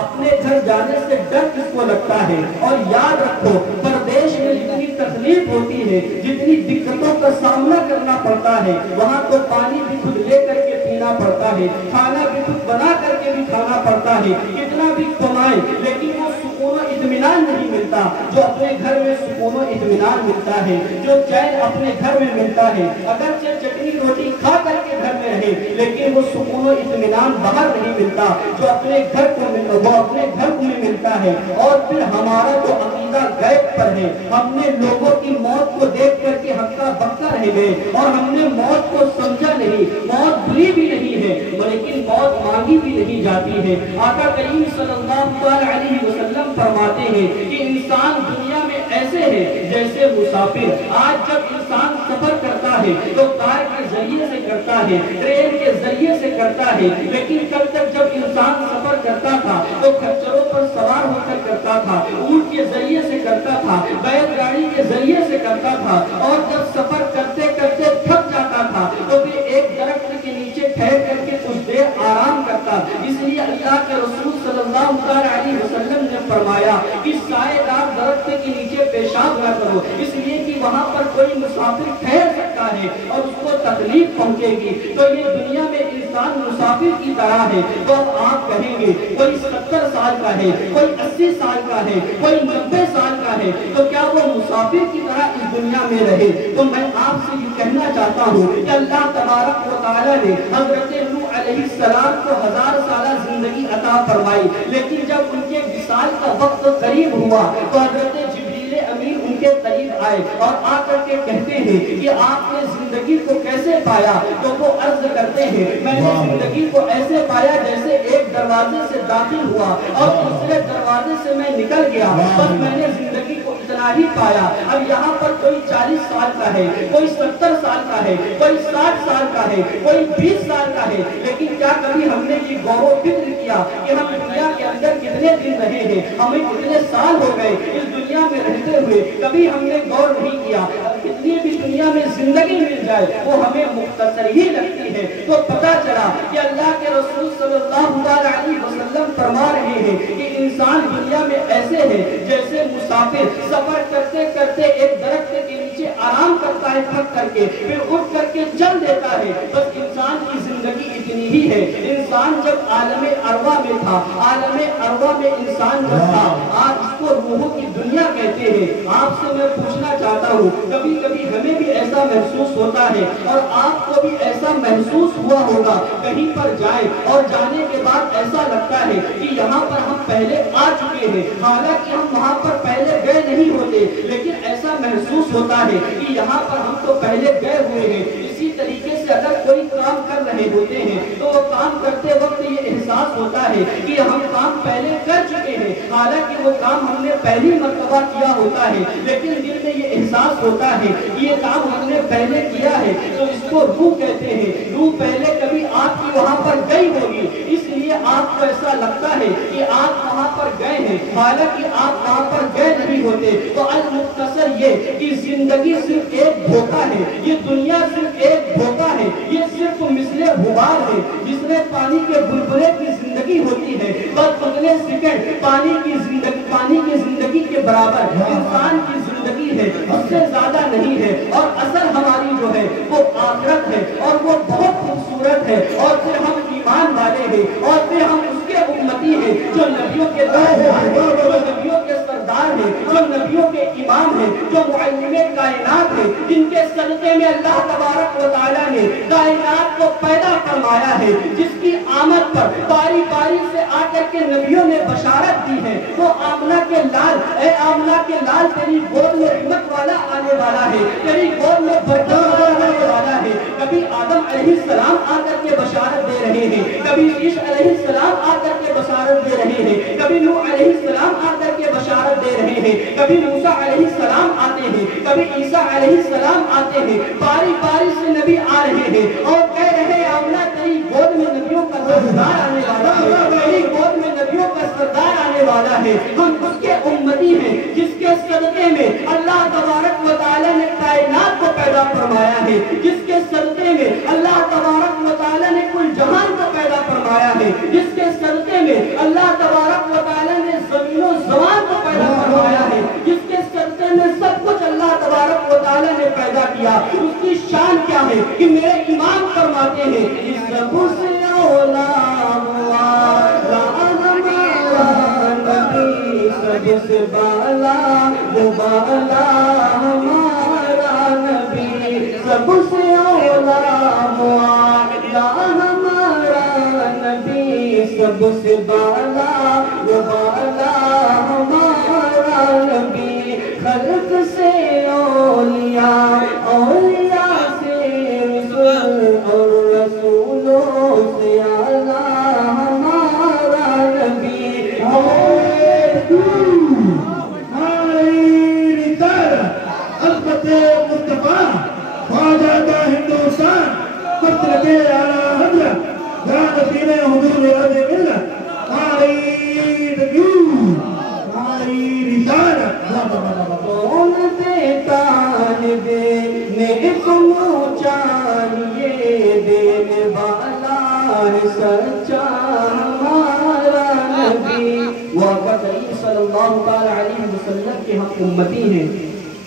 اپنے گھر جانے سے ڈر کس کو لگتا ہے؟ اور یاد رکھو پردیش میں جتنی تکلیف ہوتی ہے، جتنی دقتوں کا سامنا کرنا پڑتا ہے، وہاں تو پانی بھی خود لے کر کے پینا پڑتا ہے، کھانا بھی خود بنا کر کے بھی کھانا پڑتا ہے، کتنا بھی کمائیں لیکن وہ سکون و اطمینان نہیں ملتا جو اپنے گھر میں سکون و اطمینان ملتا ہے، جو چین اپنے گھر میں ملتا ہے۔ اگرچہ چٹنی روٹی کھا کر کے گھر میں رہے لیکن وہ سکون و اطمینان باہر نہیں ملتا جو اپنے گھر کو وہ اپنے گھر میں ملتا ہے۔ اور پھر ہمارا جو عقیدہ غیب پر ہے، ہم نے لوگوں کی موت کو دیکھ کر کے ہکا بکا رہ گئے اور ہم نے موت کو سمجھا نہیں۔ موت بری بھی نہیں ہے لیکن موت مانگی بھی نہیں جاتی ہے۔ آقا کریم صلی اللہ علیہ وسلم فرماتے ہیں کہ انسان دنیا میں ایسے ہے جیسے مسافر۔ آج جب انسان سفر کرتا ہے تو کار کے ذریعے سے کرتا ہے، ٹرین کے ذریعے سے کرتا ہے، لیکن کل تک جب انسان سفر کرتا تھا تو کھچروں پر سوار ہو کر کرتا تھا، اونٹ کے ذریعے سے کرتا تھا، بیل گاڑی کے ذریعے سے کرتا تھا، اور جب سفر کرتے کرتے تھک جاتا تھا تو پھر ایک درخت کے نیچے ٹھہر کر کے کچھ دیر آرام کرتا۔ اس لیے اللہ کے رسول صلی اللہ علیہ وسلم نے فرمایا کہ سائے دار درخت کے نیچے پیشاب نہ کرو، اس لیے کہ وہاں پر کوئی مسافر ٹھہر سکتا ہے اور اس کو تکلیف پہنچے گی۔ تو یہ دنیا میں انسان مسافر کی طرح ہے۔ تو اب آپ کہیں گے کوئی 70 سال کا ہے، کوئی 80 سال کا ہے، کوئی 90 سال کا ہے، تو کیا وہ مسافر کی طرح اس دنیا میں رہے؟ تو میں آپ سے یہ کہنا چاہتا ہوں کہ اللہ تبارک و تعالیٰ نے حضرت نوح علیہ السلام کو 1000 سالہ زندگی عطا فرمائی، لیکن جب ان کے وصال کا وقت قریب ہوا تو حضرت جبریل امین ان کے قریب آئے اور آ کر کے کہتے ہیں کہ آپ نے زندگی کو کیسے پایا؟ تو وہ عرض کرتے ہیں میں نے زندگی کو ایسے پایا جیسے ایک دروازے سے داخل ہوا اور دوسرے دروازے سے میں نکل گیا، بس میں نے زندگی کو اتنا ہی پایا۔ اب یہاں پر کوئی 40 سال کا ہے، کوئی 70 سال کا ہے، کوئی 60 سال کا ہے، کوئی 20 سال کا ہے، لیکن کیا کبھی ہم نے یہ غور و فکر کیا کہ ہم دنیا کے اندر کتنے دن رہے ہیں، ہمیں کتنے سال ہو گئے اس دنیا میں رہتے ہوئے؟ کبھی ہم نے غور نہیں کیا۔ کتنی بھی دنیا میں زندگی مل جائے وہ ہمیں مختصر ہی لگتی ہے۔ تو پتا چلا کہ اللہ کے رسول صلی اللہ علیہ وسلم فرما رہے ہیں کہ انسان دنیا میں ایسے ہے جیسے مسافر سفر کرتے کرتے ایک درخت کے نیچے آرام کرتا ہے تھک کر کے، پھر اٹھ کر کے چل دیتا ہے۔ بس انسان کی زندگی اتنی ہی ہے۔ انسان جب عالم ارواح میں تھا، عالم ارواح میں انسان جب تھا، آج اس کو روحوں کی دنیا کہتے ہیں۔ آپ سے میں پوچھنا چاہتا ہوں کبھی کبھی ہمیں بھی ایسا محسوس ہوتا ہے اور آپ کو بھی ایسا محسوس ہوا ہوگا، کہیں پر جائیں اور جانے کے بعد ایسا لگتا ہے کہ یہاں پر ہم پہلے آ چکے ہیں، حالانکہ ہم وہاں پر پہلے گئے نہیں ہوتے، لیکن ایسا محسوس ہوتا ہے کہ یہاں پر ہم تو پہلے گئے ہوئے ہیں۔ اسی طریقے سے اگر کوئی کام کر رہے ہوتے ہیں تو وہ کام کرتے وقت یہ احساس ہوتا ہے کہ ہم کام پہلے کر چکے ہیں، حالانکہ وہ کام ہم نے پہلی مرتبہ کیا ہوتا ہے، لیکن دل میں یہ احساس ہوتا ہے کہ یہ کام ہم نے پہلے کیا ہے۔ تو اس کو روح کہتے ہیں۔ روح پہلے کبھی آپ کی وہاں پر گئی ہوگی، اس لیے آپ کو ایسا لگتا ہے کہ آپ وہاں پر گئے ہیں، حالانکہ آپ وہاں پر گئے نہیں ہوتے۔ تو المختصر یہ کہ زندگی صرف ایک دھوکہ ہے، یہ دنیا صرف ایک دھوکہ ہے، یہ صرف مثل غبار ہے جس میں پانی کے بلبلے کی زندگی ہوتی ہے، بس اگلے سیکنڈ پانی کی زندگی کے برابر انسان کی زندگی ہے، اس سے زیادہ نہیں ہے۔ اور اصل ہماری جو ہے وہ آخرت ہے اور وہ بہت خوبصورت ہے، اور پھر ہم ایمان والے ہیں اور پھر ہم اس کے امتی ہیں جو نبیوں کے تابعدار ہیں، جو نبیوں کے سردار ہیں، جو نبیوں کے امام ہیں، جو معلم کائنات ہیں، جن کے صدقے میں اللہ تبارک و تعالیٰ نے کائنات کو پیدا فرمایا ہے، جس کی آمد پر باری باری سے آ کر کے نبیوں نے بشارت دی ہے۔ وہ آمنہ کے لال، اے آمنہ کے لال تیری گود میں رحمت والا آنے والا ہے، تیری گود میں برکت والا آنے والا ہے۔ کبھی آدم علیہ السلام آ کر کے بشارت دے رہے ہیں، کبھی عیسیٰ علیہ السلام آ کر کے بشارت دے رہے ہیں، کبھی نوح علیہ السلام آ کر کے بشارت دے رہے ہیں، کبھی موسیٰ علیہ السلام آتے ہیں، کبھی عیسیٰ علیہ السلام آتے ہیں۔ باری باری سے نبی آ رہے ہیں اور کہہ رہے ہیں آمنہ تیری گود میں نبیوں کا سردار آنے والا ہے، تیری گود میں نبیوں کا سردار آنے والا ہے۔ ہم اس کے امتی نبی ہیں جس کے صدقے میں اللہ تبارک و تعالیٰ نے کائنات کو پیدا فرمایا ہے، جس کے صدقے میں اللہ تبارک و تعالیٰ نے کل جہان کو پیدا فرمایا ہے، جس کے صدقے میں اللہ تبارک و تعالیٰ نے زمین و زمان کو پیدا فرمایا ہے، جس کے صدقے میں سب کچھ اللہ تبارک و تعالیٰ نے پیدا کیا، اس کی شان کیا ہے کہ میرے امام فرماتے ہیں اس سب سے اولا ہمارا نبی، سب سے بالا وہ بالا ہمارا نبی، سب سے اولا ہمارا نبی، سب سے بالا وہ بالا ہمارا نبی، خلق سے اولیاء، اولیاء سے رسول اور رسولوں سے اعلیٰ ہمارا نبی۔ ہماری رسالت عظمت مصطفیٰ خواجہ کا ہندوستان مطلب اعلیٰ حضرت جانشین حضور رض ملت ہماری کون دیتا ہے دینے کو چاہیے، دینے والا ہے سچا ہمارا نبی۔ وہ آقا کریم صلی اللہ علیہ وسلم کے ہم امتی ہیں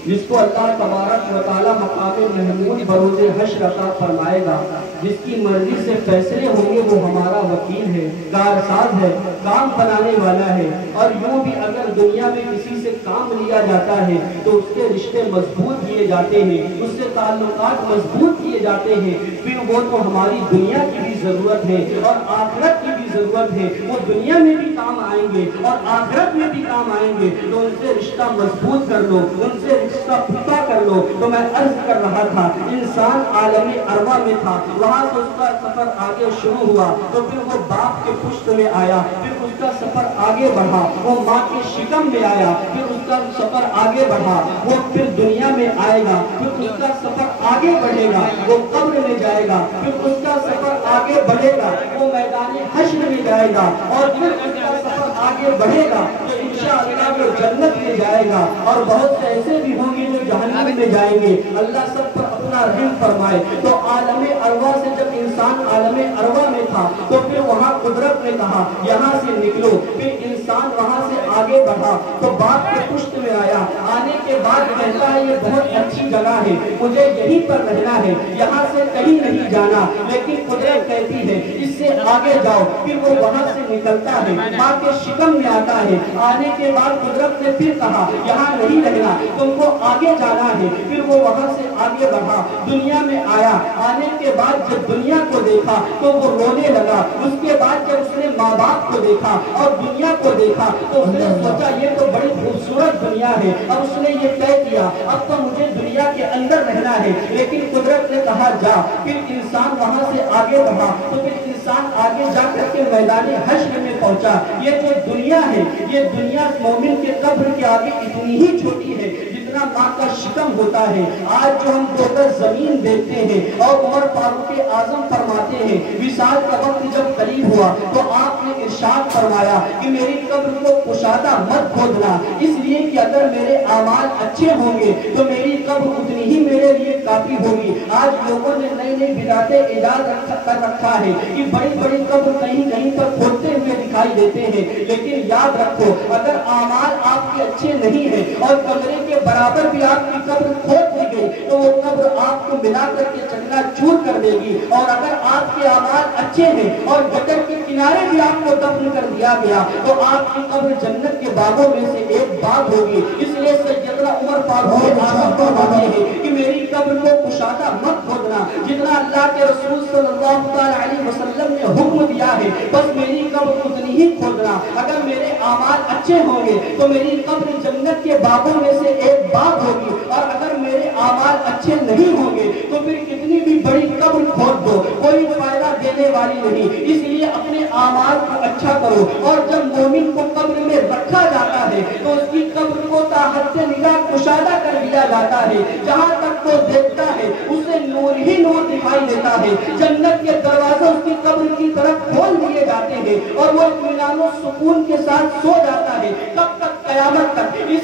جس کو اللہ تبارک و تعالیٰ مقام محمود بروز حشر عطا فرمائے گا، جس کی مرضی سے فیصلے ہوں گے وہ ہمارا وکیل ہے، کارساز ہے، کام بنانے والا ہے۔ اور یوں بھی اگر دنیا میں کسی سے کام لیا جاتا ہے تو اس کے رشتے مضبوط کیے جاتے ہیں، اس سے تعلقات مضبوط کیے جاتے ہیں، پھر وہ تو ہماری دنیا کی بھی ضرورت ہے اور آخرت کی بھی ضرورت ہے، وہ دنیا میں بھی کام آئیں گے اور آخرت میں بھی کام آئیں گے، تو ان سے رشتہ مضبوط کر لو، ان سے رشتہ پختہ کر لو۔ تو میں عرض کر رہا تھا انسان عالم ارواح میں تھا، وہاں سے اس کا سفر آگے شروع ہوا تو پھر وہ باپ کے پشت میں آیا، پھر اس کا سفر آگے بڑھا، وہ ماں کے شکم میں آیا، پھر اس کا سفر آگے بڑھا، وہ پھر دنیا میں آئے گا، پھر اس کا سفر آگے بڑھے گا، وہ قبر میں جائے گا، پھر اس کا سفر آگے بڑھے گا، وہ میدان حشر میں جائے گا، اور پھر اس کا سفر آگے بڑھے گا تو انشاءاللہ وہ جنت میں جائے گا، اور بہت سے ایسے بھی ہوں گے جو جہنم میں جائیں گے۔ اللہ سب پر اپنا رحم فرمائے۔ تو عالم ارواح سے جب انسان عالم ارواح میں تھا تو پھر وہاں قدرت نے کہا یہاں سے نکلو، پھر انسان وہاں سے آگے بڑھا تو باپ کے پشت میں آیا، آنے کے بعد کہتا ہے یہ بہت اچھی جگہ ہے، مجھے یہیں پر رہنا ہے، یہاں سے کہیں نہیں جانا، لیکن قدرت کہتی ہے اس سے آگے جاؤ، پھر وہ وہاں سے نکلتا ہے، ماں کے شکم میں آتا ہے، آنے کے بعد قدرت نے پھر کہا یہاں نہیں رہنا، تم کو آگے جانا ہے، پھر وہ وہاں سے آگے بڑھا، دنیا میں آیا، آنے کے بعد جب دنیا کو دیکھا تو وہ رونے لگا، اس کے بعد جب اس نے ماں باپ کو دیکھا اور دنیا کو دیکھا تو اس نے سوچا یہ تو بڑی خوبصورت دنیا ہے، اب اس نے یہ طے کیا اب تو مجھے دنیا کے اندر رہنا ہے، لیکن قدرت نے کہا جا، پھر انسان وہاں سے آگے بڑھا تو پھر انسان آگے جا کر کے میدان حشر میں پہنچا۔ یہ جو دنیا ہے یہ دنیا مومن کے قبر کے آگے اتنی ہی چھوٹی ہے جتنا ماں کا شکم ہوتا ہے۔ آج جو ہم ٹوٹل زمین دیکھتے ہیں اور عمر فاروق اعظم فرماتے ہیں وصال کا وقت جب قریب ہوا تو آپ نے ارشاد فرمایا کہ میری قبر کو کشادہ مت کھودنا، اس لیے کہ اگر میرے اعمال اچھے ہوں گے تو میری قبر اتنی ہی میرے لیے کافی ہوگی۔ آج لوگوں نے نئی نئی بدعتیں ایجاد کر رکھا ہے کہ بڑی بڑی قبر کہیں کہیں پر کھودتے ہوئے دکھائی دیتے ہیں، لیکن یاد رکھو اگر اعمال آپ کے اچھے نہیں ہیں اور کمرے کے برابر بھی آپ کی قبر کھود دی گئی تو وہ قبر آپ کو ملا کر کے چکنا چور کر دے گی، اور اگر آپ کے اعمال اچھے ہیں اور گٹر کے کنارے بھی آپ کو دفن کر دیا گیا تو آپ کی قبر جنت کے باغوں میں سے ایک باغ ہوگی۔ اس لیے سیدنا عمر فاروق اعظم فرماتے ہیں کہ میری قبر کو کشادہ مت کھودنا، جتنا اللہ کے رسول صلی اللہ علیہ وسلم نے حکم دیا ہے بس میری قبر اتنی ہی کھودنا، اگر میرے اعمال اچھے ہوں گے تو میری قبر جنت کے باغوں میں سے ایک باغ ہوگی، اور اگر میرے اعمال اچھے نہیں ہوں گے تو پھر کتنی بھی بڑی قبر کھود دو کوئی فائدہ دینے والی نہیں۔ اس لیے اپنے اعمال کو اچھا کرو، اور جب مومن کو قبر میں رکھا جاتا ہے تو اس کی قبر کو تا حد نگاہ کشادہ کر دیا جاتا ہے، جہاں تک وہ دیکھتا ہے اسے نور ہی نور دکھائی دیتا ہے، جنت کے دروازے اس کی قبر کی طرف کھول دیے جاتے ہیں اور وہ اطمینان و سکون کے ساتھ سو جاتا ہے۔ کب تک؟ قیامت تک۔ اس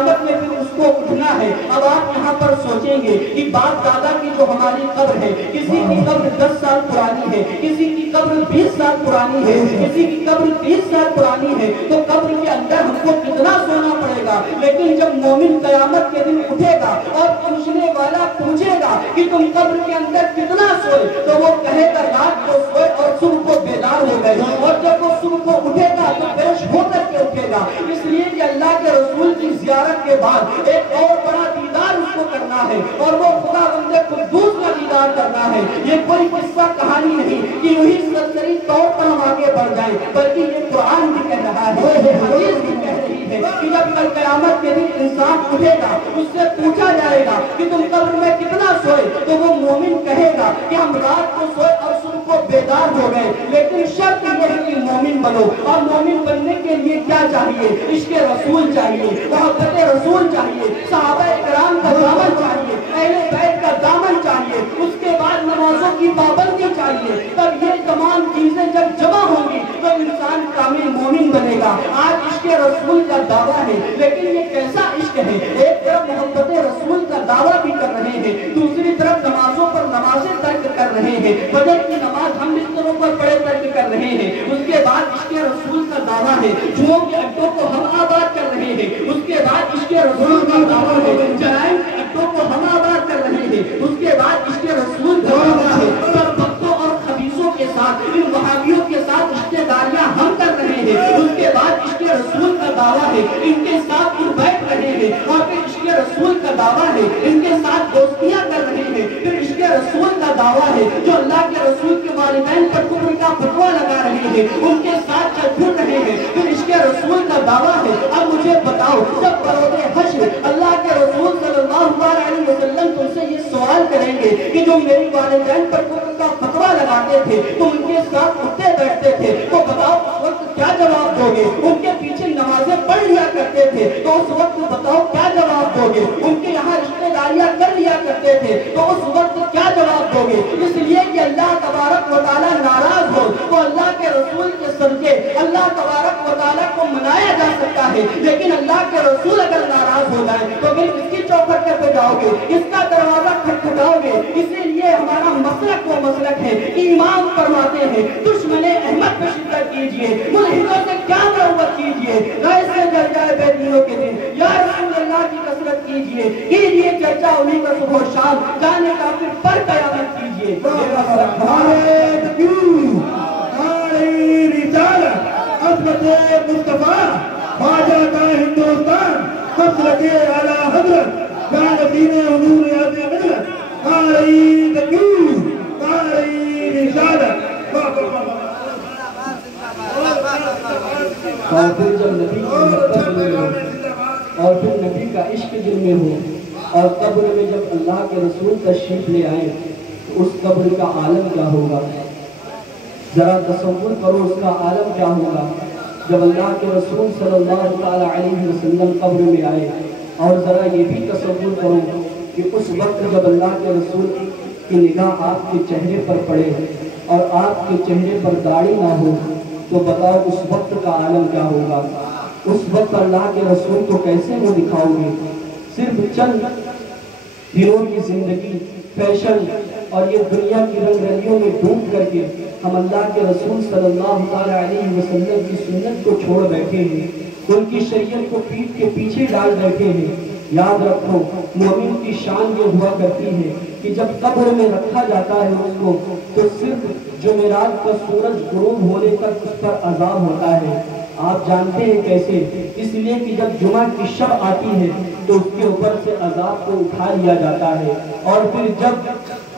قیامت میں پھر اس کو اٹھنا ہے۔ اب آپ یہاں پر سوچیں گے کہ باپ دادا کی جو ہماری قبر ہے، کسی کی قبر 10 سال پرانی ہے، کسی کی قبر 20 سال پرانی ہے، کسی کی قبر 30 سال پرانی ہے، تو قبر کے اندر ہم کو کتنا سونا پڑے گا۔ لیکن جب مومن قیامت کے دن اٹھے گا اور پوچھنے والا پوچھے گا کہ تم قبر کے اندر کتنا سوئے، تو وہ کہے گا رات کو سوئے اور صبح کو بیدار ہو گئے، اور جب وہ صبح کو اٹھے گا تو پیش ہو کر کے اٹھے گا۔ اس لیے کہ اللہ کے رسول کی زیارت کے بعد ایک اور بڑا دیدار اس کو کرنا ہے، اور وہ خدا بندے قدوس کا دیدار کرنا ہے۔ یہ کوئی قصہ کہانی نہیں کہ وہی سرسری طور پر ہم آگے بڑھ جائیں، بلکہ یہ قرآن بھی کہہ رہا ہے، حدیث بھی کہہ رہی ہے کہ جب کل قیامت کے دن انسان اٹھے گا، اس سے پوچھا جائے گا کہ تم قبر میں کتنا سوئے، تو وہ مومن کہے گا کہ ہم رات کو سوئے اور صبح کو بیدار ہو گئے، لیکن شرط یہ ہے کہ مومن بنو۔ اور مومن بننے کے لیے کیا چاہیے؟ عشق رسول چاہیے، محبت رسول چاہیے، صحابہ کرام کا دامن چاہیے، اہل بیت کا دامن چاہیے، اس کے بعد نمازوں کی پابندی چاہیے۔ تب یہ تمام چیزیں جب جمع ہوں گی تو انسان کامل مومن بنے گا۔ آج عشق رسول کا دعویٰ ہے، لیکن یہ کیسا عشق ہے؟ ایک طرف محبت رسول کا دعویٰ بھی کر رہے ہیں، دوسری طرف نمازوں پر نمازیں ترک کر رہے ہیں، فجر کی نماز ہم بستروں پر پڑے ترک کر رہے ہیں۔ اس کے بعد عشق رسول کا دعویٰ ہے، جوؤں کے اڈوں کو ہم آباد کر رہے ہیں۔ اس کے بعد عشق رسول کا دعویٰ ہے، جرائم کے اڈوں کو ہم آباد کر رہے ہیں۔ اس کے بعد عشق رسول کا دعویٰ ہے، سب بختوں اور خبیثوں کے ساتھ، ان وہابیوں کے ساتھ رشتہ داریاں ہم کر رہے ہیں۔ اس کے بعد عشق رسول کا دعویٰ ہے، ان کے ساتھ ہم بیٹھ رہے ہیں۔ اور پھر عشق رسول کا دعویٰ ہے، ان کے ساتھ دوستیاں کر رہے ہیں۔ پھر عشق رسول کا دعویٰ ہے، جو اللہ کے رسول کے والدین پر کفر کا فتویٰ لگا رہے ہیں، ان کے ساتھ چل پھر رہے ہیں۔ پھر عشق رسول کا دعویٰ ہے۔ اب مجھے بتاؤ، جب بروز حشر اللہ کے رسول صلی اللہ علیہ وسلم تم سے یہ سوال کریں گے کہ جو میری والدین پر کفر کا فتویٰ لگاتے تھے، تم ان کے ساتھ اٹھتے بیٹھتے تھے، تو بتاؤ اس وقت کیا جواب دو گے؟ ان کے پیچھے نمازیں پڑھ لیا کرتے تھے، تو اس وقت بتاؤ کیا جواب دو گے؟ ان کے یہاں رشتہ داریاں کر لیا کرتے تھے، تو اس وقت کیا جواب دو گے؟ اس لیے کہ اللہ تبارک و تعالیٰ ناراض ہو تو اللہ کے رسول کے صدقے اللہ تبارک و تعالیٰ کو منایا جا سکتا ہے، لیکن اللہ کے رسول اگر ناراض ہو جائے تو پھر کس کی چوکھٹ پہ جاؤ گے؟ کس کا دروازہ کھٹکھٹاؤ گے؟ اسی لیے ہمارا مسلک وہ مسلک ہے کہ امام فرماتے ہیں دشمن احمد پہ شدت کیجئے، ملحدوں سے کیا مروت کیجئے، غیر سے جل جائے بے دینوں کے دن، یا رسول اللہ کی کثرت کیجئے چرچا انہیں کا صبح و شام، جانے کافر پر قیامت کیجئے۔ عظمت مصطفیٰ خواجہ کا ہندوستان مسلک اعلی حضرت جانبین حضور یاد ملت قاری تکبیر قاری رسالت۔ اور پھر جب نبی کی محبت دل میں ہو، اور پھر نبی کا عشق دل میں ہو، اور قبر میں جب اللہ کے رسول تشریف لے آئے تو اس قبر کا عالم کیا ہوگا؟ ذرا تصور کرو اس کا عالم کیا ہوگا جب اللہ کے رسول صلی اللہ علیہ وسلم قبر میں آئے۔ اور ذرا یہ بھی تصور کرو کہ اس وقت جب اللہ کے رسول کی نگاہ آپ کے چہرے پر پڑے اور آپ کے چہرے پر داڑھی نہ ہو، تو بتاؤ اس وقت کا عالم کیا ہوگا؟ اس وقت اللہ کے رسول کو کیسے وہ دکھاؤ گے؟ صرف چند دنوں کی زندگی، فیشن اور یہ دنیا کی رنگ رلیوں میں ڈوب کر کے ہم اللہ کے رسول صلی اللہ علیہ وسلم کی سنت کو چھوڑ بیٹھے ہیں، ان کی شریعت کو پیٹھ کے پیچھے ڈال بیٹھے ہیں۔ یاد رکھو، مومن کی شان یہ ہوا کرتی ہے کہ جب قبر میں رکھا جاتا ہے اس کو، تو صرف جمعرات کا سورج غروب ہونے تک اس پر عذاب ہوتا ہے۔ آپ جانتے ہیں کیسے؟ اس لیے کہ جب جمعہ کی شب آتی ہے تو اس کے اوپر سے عذاب کو اٹھا لیا جاتا ہے، اور پھر جب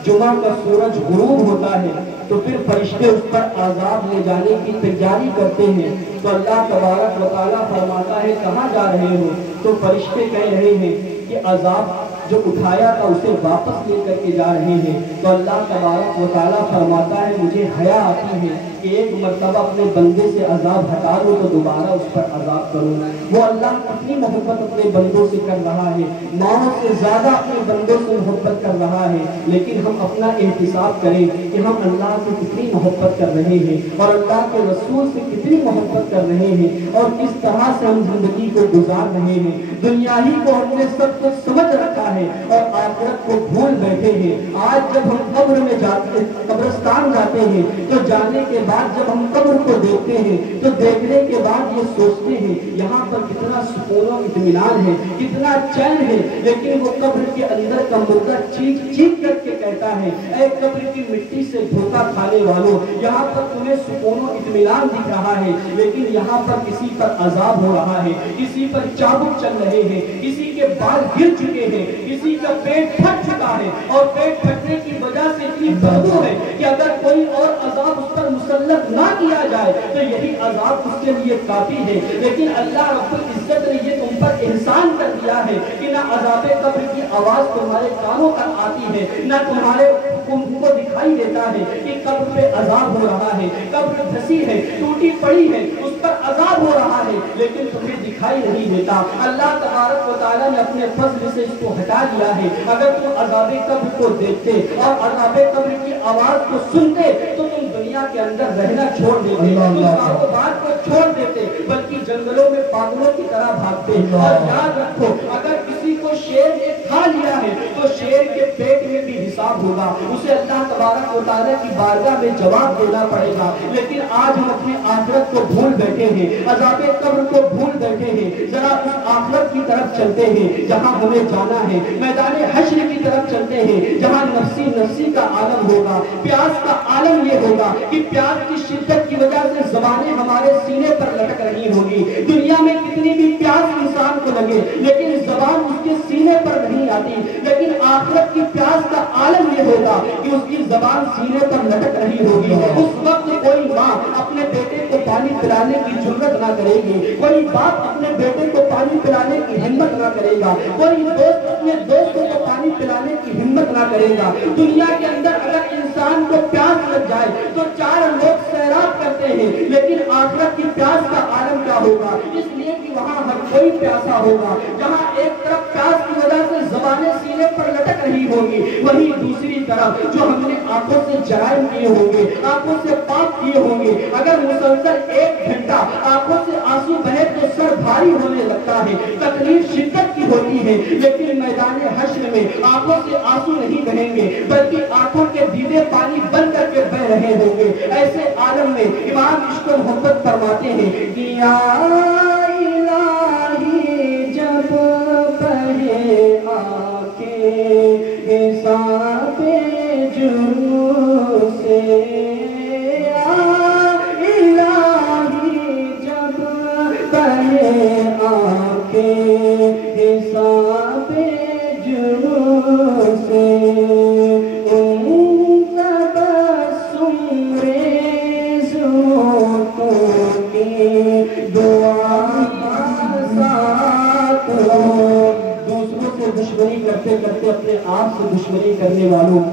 جمعہ کا سورج غروب ہوتا ہے تو پھر فرشتے اس پر عذاب لے جانے کی تیاری کرتے ہیں۔ تو اللہ تبارک و تعالیٰ فرماتا ہے کہاں جا رہے ہو؟ تو فرشتے کہہ رہے ہیں کہ عذاب جو اٹھایا تھا اسے واپس لے کر کے جا رہے ہیں۔ تو اللہ تبارک و تعالیٰ فرماتا ہے مجھے حیا آتی ہے کہ ایک مرتبہ اپنے بندے سے عذاب ہٹا لو تو دوبارہ اس پر عذاب کرو. وہ اللہ اپنی محبت اپنے بندوں سے کر رہا ہے, موت سے زیادہ اپنے بندوں سے محبت کر رہا ہے. لیکن ہم اپنا احتساب کریں کہ ہم اللہ سے کتنی محبت کر رہے ہیں اور اللہ کے رسول سے کتنی محبت کر رہے ہیں اور کس طرح سے ہم زندگی کو گزار رہے ہیں. دنیا ہی کو ہم نے سب کچھ سمجھ رکھا ہے اور آخرت کو بھول بیٹھے ہیں. آج جب ہم قبر میں جاتے ہیں, قبرستان جاتے ہیں, تو جانے کے بعد جب ہم قبر کو دیکھتے ہیں تو دیکھنے کے بعد یہ سوچتے ہیں یہاں پر کتنا سکون و اطمینان ہے, کتنا چین ہے. لیکن وہ قبر کے اندر کا مردہ چیخ چیخ کر کے کہتا ہے, اے قبر کی مٹی سے دھوکہ کھانے والوں, یہاں پر تمہیں سکون و اطمینان دکھ رہا ہے لیکن یہاں پر کسی پر عذاب ہو رہا ہے, کسی پر چابک چل رہے ہیں, کسی کے بال گر چکے ہیں, کسی کا پیٹ پھٹ چکا ہے اور پیٹ پھٹنے کی وجہ سے اتنی بدبو ہے کہ اگر کوئی اور عذاب اس پر مسلط نہ کیا جائے تو یہی عذاب اس کے لیے کافی ہے. لیکن اللہ رب العزت نے یہ تم پر احسان کر دیا ہے کہ نہ عذاب قبر کی آواز تمہارے کانوں تک آتی ہے, نہ تمہارے کو دکھائی دیتا ہے کہ قبر پہ عذاب ہو رہا ہے, قبر دھسی ہے, ٹوٹی پڑی ہے, اس پر عذاب ہو رہا ہے لیکن تمہیں دکھائی نہیں دیتا. اللہ تبارک و تعالیٰ نے اپنے فضل سے اس کو ہٹا دیا ہے. اگر تم عذاب قبر کو دیکھتے اور عذاب قبر کی آواز کو سنتے تو تم دنیا کے اندر رہنا چھوڑ دیتے, تم کاروبار کو چھوڑ دیتے, بلکہ جنگلوں میں پاگلوں کی طرح بھاگتے. اور یاد رکھو, اگر کسی کو شیر نے کھا لیا ہے تو شیر کے پیٹ میں بھی حساب ہوگا, اسے اللہ تبارک و تعالیٰ کی بارگاہ میں جواب دینا پڑے گا. لیکن آج ہم اپنی آخرت کو بھول بیٹھے ہیں, عذاب قبر کو بھول بیٹھے ہیں. ذرا اس آخرت کی طرف چلتے ہیں جہاں ہمیں جانا ہے, میدان حشر کی طرف چلتے ہیں جہاں نفسی نفسی کا عالم ہوگا. پیاس کا عالم یہ ہوگا کہ پیاس کی شدت کی وجہ سے زبانیں ہمارے سینے پر لٹک رہی ہوگی. دنیا میں کتنی بھی پیاس انسان کو لگے لیکن زبان اس کے سینے پر نہیں آتی. لیکن آخرت کی پیاس کا عالم یہ ہوگا کہ اس کی زبان سینے پر لٹک رہی ہوگی. اس وقت کوئی ماں اپنے بیٹے کو پانی پلانے کی جرت نہ کرے گی, کوئی باپ اپنے بیٹے کو پانی پلانے کی ہمت نہ کرے گا, کوئی دوست اپنے دوستوں کو پانی پلانے کی ہمت نہ کرے گا. دنیا کے اندر اگر انسان کو پیاس لگ جائے تو 4 لوگ سیراب کرتے ہیں, لیکن آخرت کی پیاس کا عالم کیا ہوگا؟ اس لیے کہ وہاں ہر کوئی پیاسا ہوگا. جہاں ایک طرف پیاس کی وجہ سے زبانیں سینے پر لٹک رہی ہوگی, وہی دوسری طرف جو ہم نے آنکھوں سے جرائم کیے ہوں گے, آنکھوں سے پاپ کیے ہوں گے, اگر مسلسل 1 گھنٹہ آنکھوں سے آنسو بہے تو سر بھاری ہونے لگتا ہے, تکلیف شدت کی ہوتی ہے. لیکن میدان حشر میں آنکھوں سے آنسو نہیں بہیں گے بلکہ آنکھوں کے دیدے پانی بند کر کے بہ رہے ہوں گے. ایسے عالم میں امام عشق و محبت فرماتے ہیں کہ یا الہی جب بہے آنکھیں حساب جرم سے, الہی جب بہے آنکھیں حساب جرم سے, ان تبسم ریز ہوتوں کی دعا ساتھ ہو. دوسروں سے دشمنی کرتے کرتے اپنے آپ سے دشمنی کرنے والوں,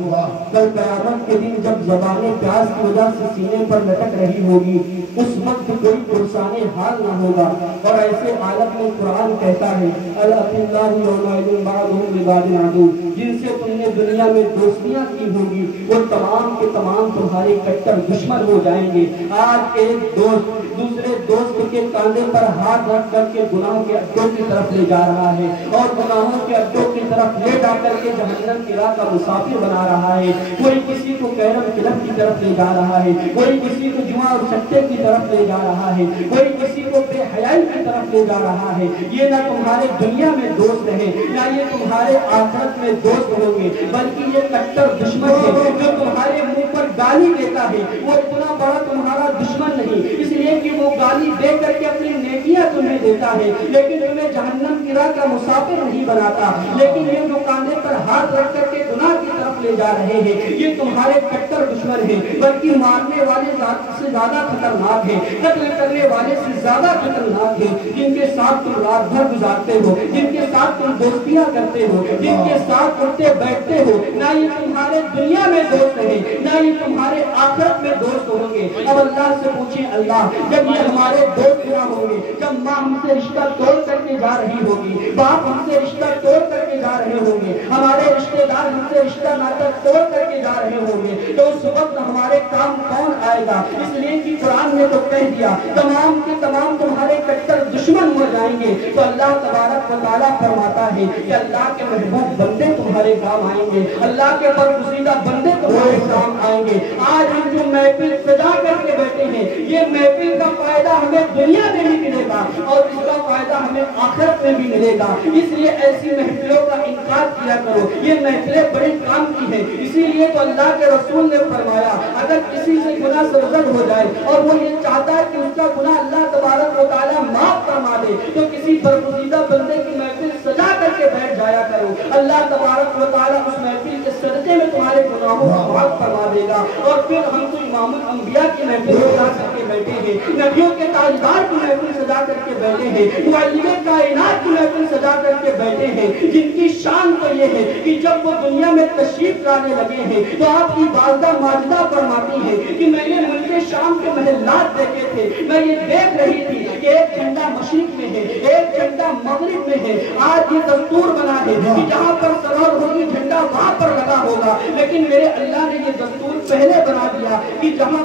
کل قیامت کے دن جب زبانیں پیاس کی وجہ سے سینے پر لٹک رہی ہوگی اس وقت کوئی پرسان حال نہ ہوگا. اور ایسے عالم میں قرآن کہتا ہے الَّذِينَ يَوْمَئِذٍ بَعْضُهُمْ لِبَعْضٍ عَدُوٌّ, جن سے تم نے دنیا میں دوستیاں کی ہوں گی وہ تمام کے تمام تمہارے کٹر دشمن ہو جائیں گے. آج ایک دوست دوسرے دوست کے کاندھے پر ہاتھ رکھ کر کے گناہوں کے اڈوں کی طرف لے جا رہا ہے اور گناہوں کے اڈوں کی طرف لے جا کر کے جہنم کی راہ کا مسافر بنا رہا ہے. کوئی کسی کو کیرم کلب کی طرف لے جا رہا ہے, کوئی کسی کو جوا اور سٹے کی طرف لے جا رہا ہے, کوئی کسی کو بے حیائی کی طرف لے جا رہا ہے. یہ نہ تمہارے دنیا میں دوست رہے نہ یہ تمہارے آخرت میں دوست ہوں گے, بلکہ یہ کٹر دشمن ہے جو تمہارے منہ پر گالی دیتا ہے. وہ اتنا بڑا تمہارا دشمن نہیں, اس لیے کہ وہ گالی دے کر کے اپنی نیکی نیکیاں تمہیں دیتا ہے لیکن تمہیں جہنم کی راہ کا مسافر نہیں بناتا. لیکن یہ جو کاندھے پر ہاتھ رکھ کر کے گناہ کی طرف لے جا رہے ہیں یہ تمہارے کٹر دشمن ہیں, بلکہ مارنے والے سے زیادہ خطرناک ہیں, قتل کرنے والے سے زیادہ خطرناک ہیں, جن کے ساتھ تم رات بھر گزارتے ہو, جن کے ساتھ تم دوستیاں کرتے ہو, جن کے ساتھ اٹھتے بیٹھتے ہو. نہ یہ تمہارے دنیا میں دوست ہیں نہ یہ تمہارے آخرت میں دوست ہوں گے. اب اللہ سے پوچھیں اللہ جب یہ ہمارے دوست نہ ہوں گے, جب ماں ہم سے رشتہ توڑ کر کے جا رہی ہوگی, باپ ہم سے رشتہ توڑ کر کے جا رہے ہوں گے, ہمارے رشتے دار ہم سے رشتہ ناطہ توڑ کر کے جا رہے ہوں گے, تو اس وقت ہمارے کام کون آئے گا؟ اس لیے کہ قرآن نے تو کہہ دیا تمام کے تمام تمہارے کٹر دشمن ہو جائیں گے. تو اللہ تبارک و تعالیٰ فرماتا ہے کہ اللہ کے محبوب بندے تمہارے کام آئیں گے, اللہ کے برگزیدہ بندے تمہارے کام آئیں گے. آج ہم جو محفل سجا کر کے بیٹھے ہیں یہ محفل کا فائدہ ہمیں دنیا میں بھی ملے گا اور اس کا فائدہ ہمیں آخرت میں بھی ملے گا. اس لیے ایسی محفلوں کا انعقاد کیا کرو, یہ محفلیں بڑے کام کی ہیں. اسی لیے تو اللہ کے رسول نے فرمایا اگر کسی سے گناہ سرزد ہو جائے اور وہ یہ چاہتا ہے کہ اس کا گناہ اللہ تبارک و تعالیٰ معاف فرما دے تو کسی برگزیدہ بندے کی محفل سجا کر کے بیٹھ جایا کرو. اللہ تبارک و تعالیٰ اس محفل کے صدقے میں تمہارے گناہوں کو معاف فرما دے گا. اور پھر ہم تو امام الانبیاء کی محفل سجا کر کے بیٹھے ہیں, نبیوں کے تاجدار کی محفل سجا کر کے بیٹھے ہیں, معلم کائنات کی محفل سجا کر کے بیٹھے ہیں, جن کی شان تو یہ ہے کہ جب وہ دنیا میں تشریف لانے لگے ہیں تو آپ کی والدہ ماجدہ فرماتی ہے کہ میں نے ملک شام کے محلات دیکھے تھے, میں یہ دیکھ رہی تھی کہ ایک جھنڈا مشرق میں ہے ایک جھنڈا مغرب میں ہے. آج یہ دستور بنا ہے کہ جہاں پر سرحد ہوگی جھنڈا وہاں پر لگا ہوگا, لیکن میرے اللہ نے یہ دستور پہلے بنا دیا کہ جہاں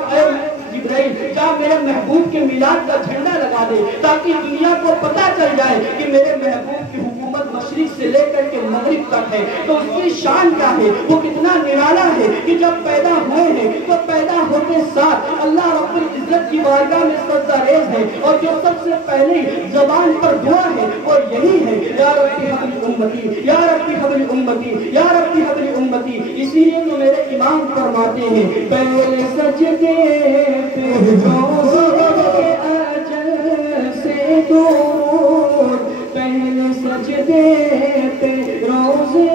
جہاں میرے محبوب کے میلاد کا جھنڈا لگا دے تاکہ دنیا کو پتا چل جائے کہ میرے محبوب کی حکومت مشرق سے لے کر کے مغرب تک ہے. تو اس کی شان کیا ہے, وہ کتنا نرالا ہے کہ جب پیدا ہوئے ہیں تو پیدا ہوتے ساتھ اللہ رب العزت کی بارگاہ میں سجدہ ریز ہے اور جو سب سے پہلے زبان پر دعا ہے وہ یہی ہے یا ربی حبل امتی یا ربی حبل امتی یا ربی حبل امتی. اسی لیے تو میرے امام فرماتے ہیں پہلے سجدے پہ روزے اجل سے دور, پہلے سجدے پہ روزے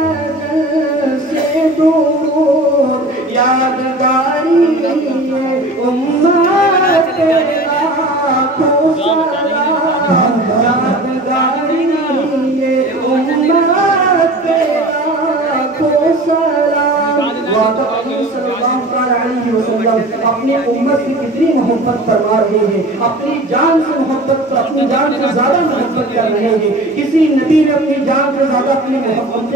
اجل سے دور, یادگاری امت لاکھوں سلام, یادگاری امت لاکھوں سلام. صلی اللہ علیہ وسلم اپنی امت کی کتنی محبت فرما رہے ہیں, اپنی جان سے محبت, اپنی جان سے زیادہ محبت کر رہے ہیں. کسی نبی نے اپنی جان سے زیادہ اپنی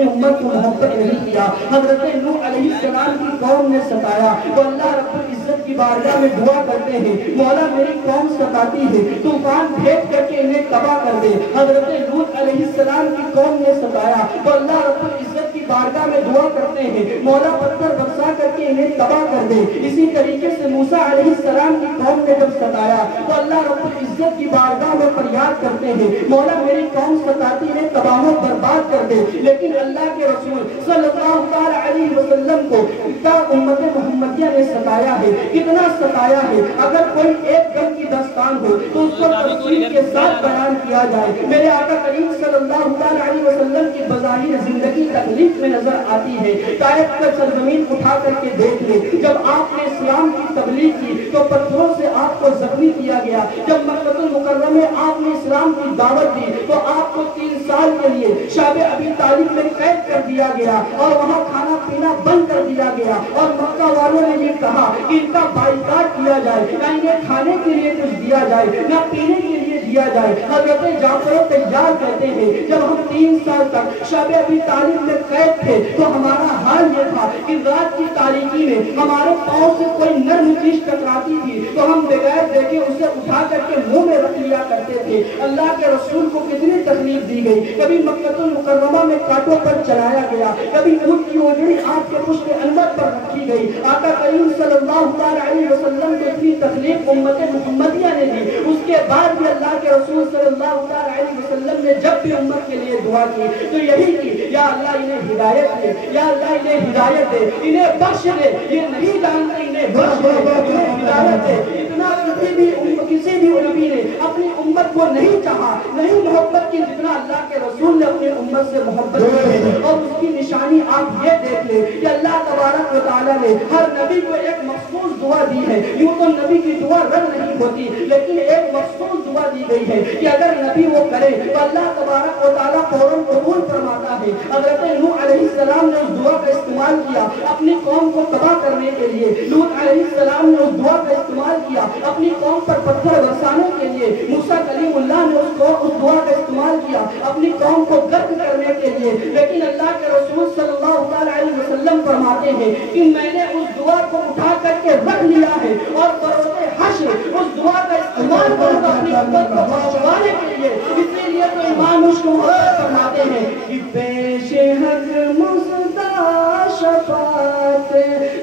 امت کو محبت نہیں کیا. حضرت نوح علیہ السلام کی قوم نے ستایا تو اللہ رب العزت کی بارگاہ میں دعا کرتے ہیں مولا میری قوم ستاتی ہے طوفان بھیج کر کے انہیں تباہ کر دے. حضرت لوط علیہ السلام کی قوم نے ستایا تو اللہ رب العزت کی بارگاہ میں دعا کرتے ہیں مولا پتھر برسا کر کے انہیں تباہ کر دے. اسی طریقے سے موسیٰ علیہ السلام کی قوم نے جب ستایا تو اللہ رب العزت کی بارگاہ میں فریاد کرتے ہیں مولا میری قوم ستاتی ہے تباہ و برباد کر دے. لیکن اللہ کے رسول صلی اللہ علیہ وسلم کو کتنا امت محمدیہ نے ستایا ہے, کتنا ستایا ہے. اگر کوئی ایک غم کی داستان ہو تو اس کو تفصیل کے ساتھ بیان کیا جائے. میرے آقا کریم صلی اللہ علیہ وسلم کی بظاہر زندگی تکلیف میں نظر آتی ہے. طائف کا سرزمین اٹھا کر کے دیکھ لے, جب آپ نے اسلام کی تبلیغ کی تو پتھروں سے آپ کو زخمی کیا گیا. جب مکہ المکرمہ میں آپ نے اسلام کی دعوت دی تو آپ کو 3 سال کے لیے شعب ابی طالب میں قید کر دیا گیا اور وہاں کھانا پینا بند کر دیا گیا. اور مکہ والوں نے یہ کہا کہ ان کا بائیکاٹ کیا جائے, نہ انہیں کھانے کے لیے کچھ دیا جائے نہ پینے کے لیے دیا جائے. حضرت جعفر تیار کہتے ہیں جب ہم 3 سال تک شعب ابی طالب میں قید تھے تو ہمارا حال یہ تھا کہ رات کی تاریکی میں ہمارے پاؤں سے کوئی نرم چیز ٹکراتی تھی تو ہم بغیر دیکھے اسے اٹھا کر کے منہ میں رکھ لیا کرتے تھے. اللہ کے رسول کو کتنی تکلیف دی گئی, کبھی مکہ المکرمہ میں کانٹوں پر چلایا گیا, کبھی اونٹ کی اوجڑی آپ کے پشت انور پر رکھی گئی. آقا کریم صلی اللہ علیہ وسلم کو اتنی تکلیف امت محمدیہ نے دی. اس کے بعد بھی اللہ کے رسول صلی اللہ علیہ وسلم نے جب بھی امت کے لیے دعا کی تو یہی کی یا اللہ انہیں ہدایت دے, یا اللہ انہیں ہدایت دے, انہیں بخش دے. یہ نہیں جانتے انہیں بخش دے, انہیں ہدایت دے. جتنا کسی بھی نبی نے اپنی امت کو نہیں چاہا، نہیں محبت کی، جتنا اللہ کے رسول نے اپنی امت سے محبت کی. اور اس کی نشانی آپ یہ دیکھ لیں کہ اللہ تبارک و تعالیٰ نے ہر نبی کو ایک مخصوص دعا دی ہے. یوں تو نبی کی دعا رد نہیں ہوتی، لیکن ایک مخصوص دعا دی گئی ہے کہ اگر نبی وہ کرے تو اللہ تبارک و تعالیٰ فوراً قبول فرماتا ہے. حضرت نوح علیہ السلام نے اس دعا کا استعمال کیا اپنی قوم کو تباہ کرنے کے لیے. لوط علیہ السلام نے اس دعا کا استعمال کیا اپنی قوم پر پتھر برسانے کے لیے. موسیٰ کلیم اللہ نے اس دعا کا استعمال کیا اپنی قوم کو غرق کرنے کے لیے. لیکن اللہ کے رسول صلی اللہ علیہ وسلم فرماتے ہیں کہ میں نے اس دعا کو اٹھا کر کے رکھ لیا ہے اور بروز حشر اس دعا کا استعمال کروں گا اپنی امت کو بچانے کے لیے. اسی لیے تو امام مشکل فرماتے ہیں کہ پیش حق مصطفیٰ شفاعت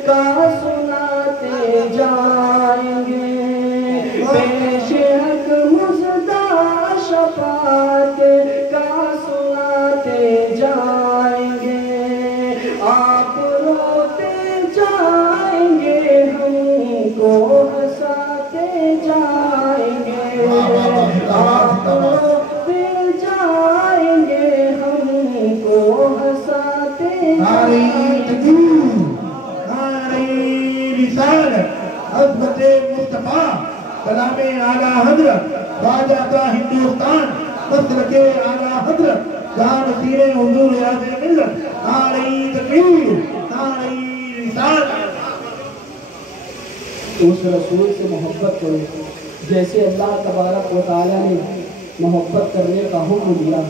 کا سناتے جائیں گے. پیش حق مصطفیٰ شفاعت کا سناتے جائیں گے. آپ روتے جائیں گے ہم کو ہنساتے جائیں گے. آپ روتے جائیں گے ہم کو ہنساتے نعرہ تکبیر، نعرہ رسالت، عظمت مصطفیٰ، کلام اعلیٰ حضرت، خواجہ کا ہندوستان، مسلک اعلیٰ حضرت، جہاں نصیر حضور ریاض ملت. نعرہ تکبیر، نعرہ رسالت. اس رسول سے محبت کرو جیسے اللہ تبارک و تعالیٰ نے محبت کرنے کا حکم دیا،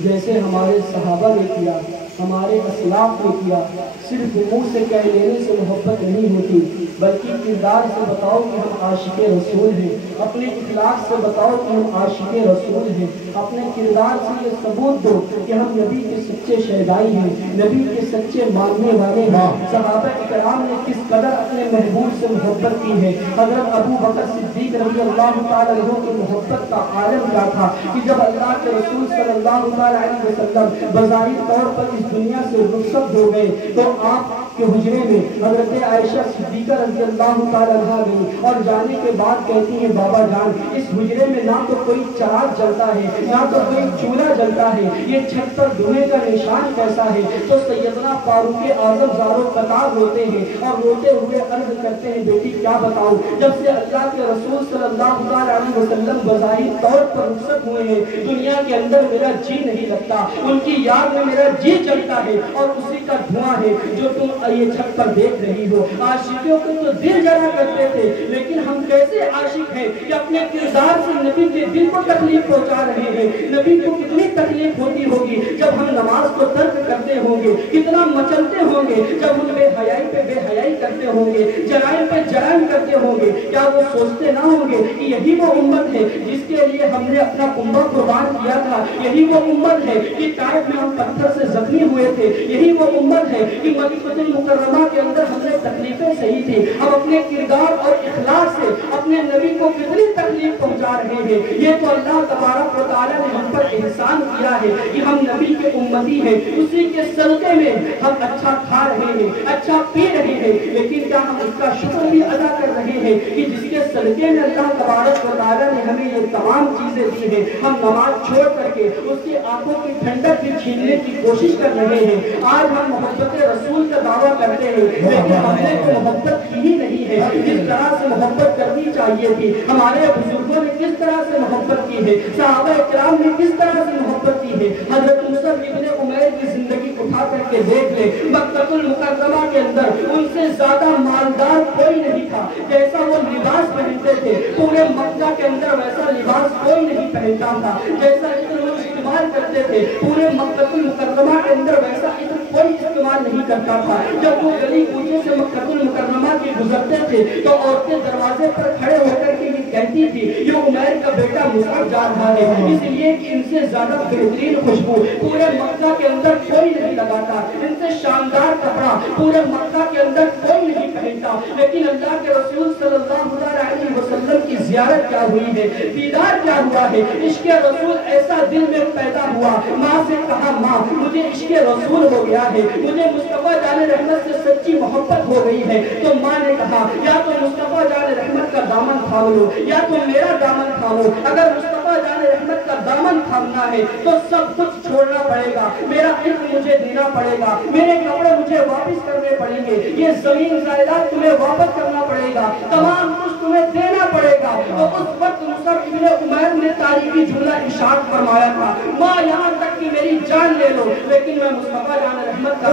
جیسے ہمارے صحابہ نے کیا، ہمارے اسلاف نے کیا. صرف منہ سے کہہ لینے سے محبت نہیں ہوتی، بلکہ کردار سے بتاؤ کہ ہم عاشق رسول ہیں، اپنے اخلاق سے بتاؤ کہ ہم عاشق رسول ہیں، اپنے کردار سے یہ ثبوت دو کہ ہم نبی کے سچے شہدائی ہیں، نبی کے سچے ماننے والے ہیں. صحابہ کرام نے کس قدر اپنے محبوب سے محبت کی ہے. حضرت ابو بکر صدیق رضی اللہ تعالیٰ عنہ کی محبت کا عالم کیا تھا کہ جب اللہ کے رسول صلی اللہ علیہ وسلم بظاہر طور پر اس دنیا سے رخصت ہو گئے تو آپ کے حجرے میں حضرت عائشہ صدیقہ رضی اللہ تعالیٰ عنہ گئی اور جانے کے بعد کہتی ہیں بابا جان اس حجرے میں نہ تو کوئی چراغ جلتا ہے نہ تو کوئی چولہا جلتا ہے، یہ چھت پر دھوئے کا نشان کیسا ہے؟ تو سیدنا فاروق اعظم زارو قطار روتے ہیں اور روتے ہوئے عرض کرتے ہیں بیٹی کیا بتاؤ، جب سے اللہ کے رسول صلی اللہ علیہ وسلم بظاہر طور پر رخصت ہوئے ہیں دنیا کے اندر میرا جی نہیں لگتا، ان کی یاد میں میرا جی چلتا ہے اور اسی کا دھواں ہے جو تم یہ چھت پر دیکھ رہی ہو. عاشقوں کو تو دل جلا کرتے تھے، لیکن ہم کیسے عاشق ہیں کہ اپنے کردار سے نبی کے دل کو تکلیف پہنچا رہے ہیں. نبی کو کتنی تکلیف ہوتی ہوگی جب ہم نماز کو ترک کرتے ہوں گے، کتنا مچلتے ہوں گے جب ہم بے حیائی پہ بے حیائی کرتے ہوں گے، جرائم پہ جرائم کرتے ہوں گے. کیا وہ سوچتے نہ ہوں گے کہ یہی وہ امت ہے جس کے لیے ہم نے اپنا کنبہ قربان کیا تھا، یہی وہ امت ہے کہ طائف میں ہم پتھر سے زخمی ہوئے تھے، یہی وہ امت ہے کہ مکہ مکرمہ کے اندر ہم نے تکلیفیں سہی تھی. ہم اپنے کردار اور اخلاق سے اپنے نبی کو کتنی تکلیف پہنچا رہے ہیں. یہ تو اللہ تبارک و تعالیٰ نے ہم پر احسان کیا ہے کہ ہم نبی کے امتی ہیں، اسی کے صدقے میں ہم اچھا کھا رہے ہیں، اچھا پی رہے ہیں. لیکن کیا ہم اس کا شکر بھی ادا کر رہے ہیں کہ جس کے صدقے میں اللہ تبارک و تعالیٰ نے ہمیں یہ تمام چیزیں دی ہیں، ہم نماز چھوڑ کر کے اس کی آنکھوں کی ٹھنڈک بھی چھیننے کی کوشش کر رہے ہیں. آج ہم محبت رسول کا دعویٰ کرتے ہیں لیکن ہم نے تو محبت کی ہی نہیں ہے جس طرح سے محبت کرنی چاہیے تھی. ہمارے بزرگوں نے کس طرح سے محبت کی ہے، صحابہ کرام نے کس طرح سے محبت کی ہے. حضرت مصعب ابن عمیر کی زندگی اٹھا کر کے دیکھ لے، مکہ المکرمہ کے اندر ان سے زیادہ مالدار کوئی نہیں تھا. جیسا وہ لباس پہنتے تھے پورے مکہ کے اندر ویسا لباس کوئی نہیں پہنتا تھا. جیسا عطر وہ استعمال کرتے تھے پورے مکہ المکرمہ کے اندر ویسا عطر کوئی استعمال نہیں کرتا تھا. جب وہ گلی کوچے سے مکہ المکرمہ کے گزرتے تھے تو عورتیں دروازے پر کھڑے ہو کر کے یہ کہتی تھی یہ عمیر کا بیٹا مصعب جا رہا ہے، اس لیے کہ ان سے زیادہ بہترین خوشبو پورے مکہ کے اندر کوئی نہیں لگاتا، ان سے شاندار کپڑا پورے مکہ کے اندر کوئی نہیں پہنتا. پہنتا، لیکن اللہ کے رسول صلی اللہ علیہ وسلم کی زیارت کیا ہوئی ہے، دیدار کیا ہوا ہے، عشق رسول ایسا دل میں پیدا ہوا، ماں سے کہا ماں مجھے عشق رسول ہو گیا ہے، مجھے مصطفیٰ جان رحمت سے سچی محبت ہو گئی ہے۔ تو ماں نے کہا یا تو مصطفیٰ جان رحمت کا دامن تھام لو یا تو میرا دامن تھامو، اگر مصطفیٰ جان رحمت کا دامن تھامنا ہے تو سب کچھ چھوڑنا پڑے گا، میرا علم مجھے دینا پڑے گا، میرے کپڑے مجھے واپس کرنے پڑیں گے، یہ زمین جائیداد تمہیں واپس کرنا پڑے گا، تمام کچھ تمہیں دینا پڑے گا۔ تو اس وقت مصعب ابن عمیر نے تاریخی جملہ ارشاد فرمایا تھا، ماں یہاں تک کہ میری جان لے لو لیکن میں مصطفیٰ جان رحمت کا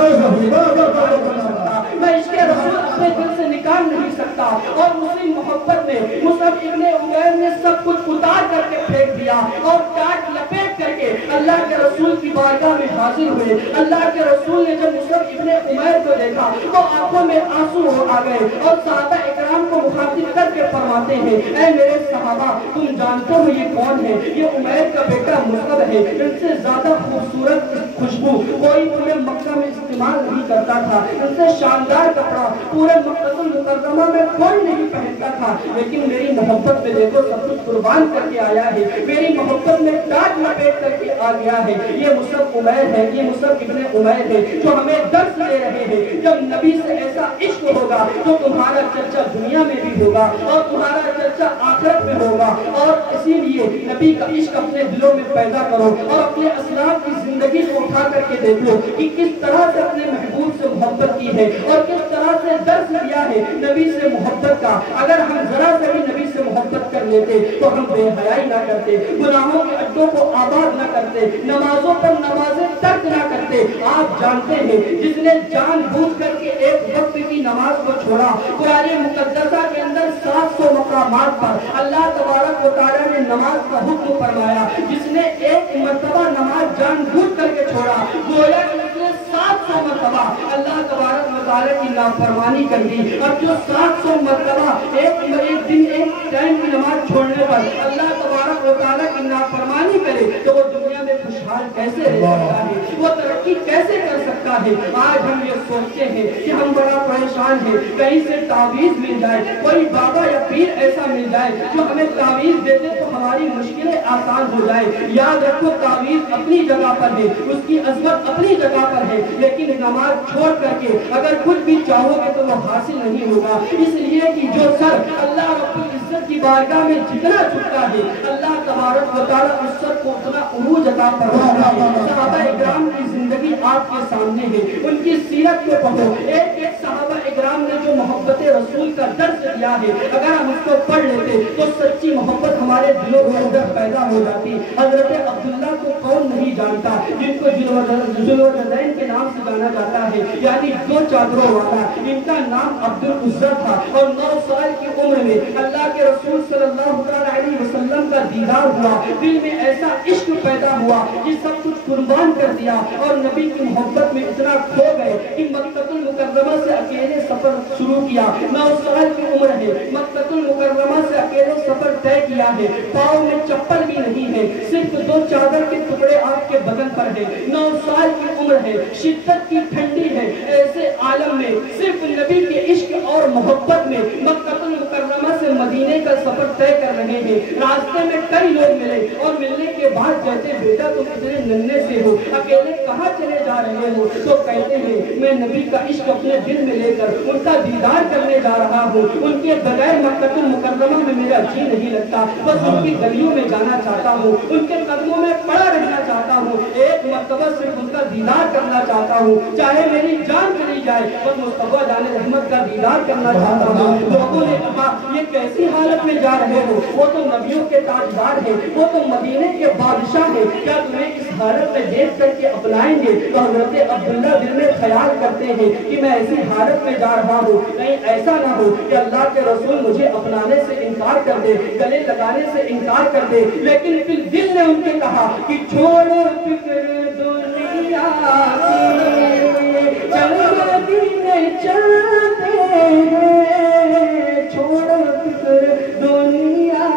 میں عشق رسول اپنے دل سے نکال نہیں سکتا۔ اور اسی محبت میں مصعب ابن عمیر نے سب کچھ اتار کر کے پھینک دیا اور ٹاٹ لپیٹ کر کے اللہ کے رسول کی بارگاہ میں حاضر ہوئے۔ اللہ کے رسول نے جب مصعب ابن عمیر کو دیکھا تو آنکھوں میں آنسو آ گئے اور صحابہ اکرام کو مخاطب کر کے فرماتے ہیں، اے میرے صحابہ تم جانتے ہو یہ کون ہے؟ یہ عمیر کا بیٹا مصعب ہے، ان سے زیادہ خوبصورت خوشبو کوئی پورے مکہ میں استعمال نہیں کرتا تھا، ان سے شاندار کپڑا پورے مکہ المکرمہ میں کوئی نہیں پہنتا تھا، لیکن میری محبت میں دیکھو سب کچھ قربان کر کے آیا ہے، میری محبت میں ٹاٹ لپیٹ کر کے آ گیا ہے۔ یہ مصعب عمیر ہے، یہ مصعب ابن عمیر ہے جو ہمیں درس دے رہے ہیں، جب نبی سے ایسا عشق ہوگا تو تمہارا چرچا دنیا میں بھی ہوگا اور تمہارا چرچا آخرت میں ہوگا۔ اور اسی لیے نبی کا عشق اپنے دلوں میں پیدا کرو اور اپنے اسلاف کی زندگی کو اٹھا کر کے دیکھو کہ کس طرح سے اپنے محبوب سے محبت کی ہے اور کس طرح سے درس لیا ہے نبی سے محبت کا۔ اگر ہم ذرا سے بھی نبی سے محبت کر لیتے تو ہم بے حیائی نہ کرتے، گناہوں کے اڈوں کو آباد نہ کرتے، نمازوں پر نمازیں ترک نہ کرتے۔ آپ جانتے ہیں جس نے جان بوجھ کر کے ایک وقت کی نماز کو چھوڑا، قرآن مقدسہ کے اندر 700 مقامات پر اللہ تبارک و تعالیٰ نے نماز کا حکم فرمایا، جس نے ایک مرتبہ نماز جان بوجھ کر کے چھوڑا گویا کہ اس نے 700 مرتبہ اللہ تبارک و تعالیٰ کی نافرمانی کر دی۔ اب جو 700 مرتبہ ایک دن ایک ٹائم کی نماز چھوڑنے پر اللہ تبارک و تعالیٰ کی نافرمانی کرے تو وہ دنیا میں خوشحال کیسے رہ سکتا ہے، وہ ترقی کیسے کر سکتا ہے؟ آج ہم یہ سوچتے ہیں کہ ہم بڑا پریشان ہیں، کہیں سے تعویذ مل جائے، کوئی بابا یا پیر ایسا مل جائے جو ہمیں تعویذ دے دے تو ہماری مشکلیں آسان ہو جائے۔ یاد رکھو تعویذ اپنی جگہ پر ہے، اس کی عظمت اپنی جگہ پر ہے، لیکن نماز چھوڑ کر کے اگر کچھ بھی چاہو گے تو وہ حاصل نہیں ہوگا۔ اس لیے کہ جو سر اللہ رب العزت کی بارگاہ میں جتنا جھکتا ہے اللہ تبارک و تعالیٰ اس سر کو اتنا عروج عطا فرماتا ہے۔ صحابہ اکرام کی زندگی آپ کے سامنے ہے، ان کی سیرت کو پڑھو، ایک ایک صحابہ اکرام نے جو محبت رسول کا درس دیا ہے اگر ہم اس کو پڑھ لیتے تو سچی محبت ہمارے دلوں کے اندر پیدا ہو جاتی۔ حضرت عبداللہ کو کون نہیں جانتا جن کو ذوالوجہین کے نام سے جانا جاتا ہے، یعنی دو چادروں والا، ان کا نام عبد العزہ تھا اور 9 سال کی عمر میں اللہ کے رسول صلی اللہ علیہ وسلم کا دیدار ہوا، دل میں ایسا عشق پیدا ہوا کہ سب کچھ قربان کر دیا اور نبی کی محبت میں اتنا کھو گئے کہ مکہ المکرمہ سے اکیلے سفر شروع کیا۔ 9 سال کی عمر ہے، مکہ المکرمہ سے اکیلے سفر طے کیا ہے، پاؤں میں چپل بھی نہیں ہے، صرف 2 چادر کے ٹکڑے آپ کے بدن پر ہے، 9 سال کی عمر ہے، شدت کی ٹھنڈی ہے، ایسے عالم میں صرف نبی کے عشق اور محبت میں مکہ المکرمہ سے مدینے کا سفر طے کر رہے ہیں۔ راستے میں کئی لوگ ملے اور ملنے کے بعد کہتے بیٹا تم اتنے ننھے سے ہو، اکیلے کہاں چلے جا رہے ہو؟ تو کہتے ہیں میں نبی کا عشق اپنے دل میں لے کر ان کا دیدار کرنے جا رہا ہوں، ان کے بغیر مکہ المکرمہ میں میرا جی نہیں لگتا، بس ان کی گلیوں میں جانا چاہتا ہوں، ان کے قدموں میں پڑا رہنا چاہتا ہوں، ایک مرتبہ صرف ان کا دیدار کرنا چاہتا ہوں، چاہے میری جان چلی جائے بس مصطفیٰ جان رحمت کا دیدار کرنا چاہتا ہوں۔ لوگوں نے کہا یہ کیسی حالت میں جا رہے ہو؟ وہ تو نبیوں کے تاجدار ہیں، وہ تو مدینے کے بادشاہ ہیں، کیا تمہیں اس حالت میں دیکھ کر کے اپنائیں گے؟ تو حضرت عبداللہ دل میں خیال کرتے ہیں کہ میں ایسی حالت میں جا رہا ہوں، کہیں ایسا نہ ہو کہ اللہ کے رسول مجھے اپنانے سے انکار کر دے، گلے لگانے سے انکار کر دے۔ لیکن پھر دل نے ان کے کہا کہ چھوڑو فکر دنیا کی، چلو مدینے چلتے ہیں، چھوڑو فکر دنیا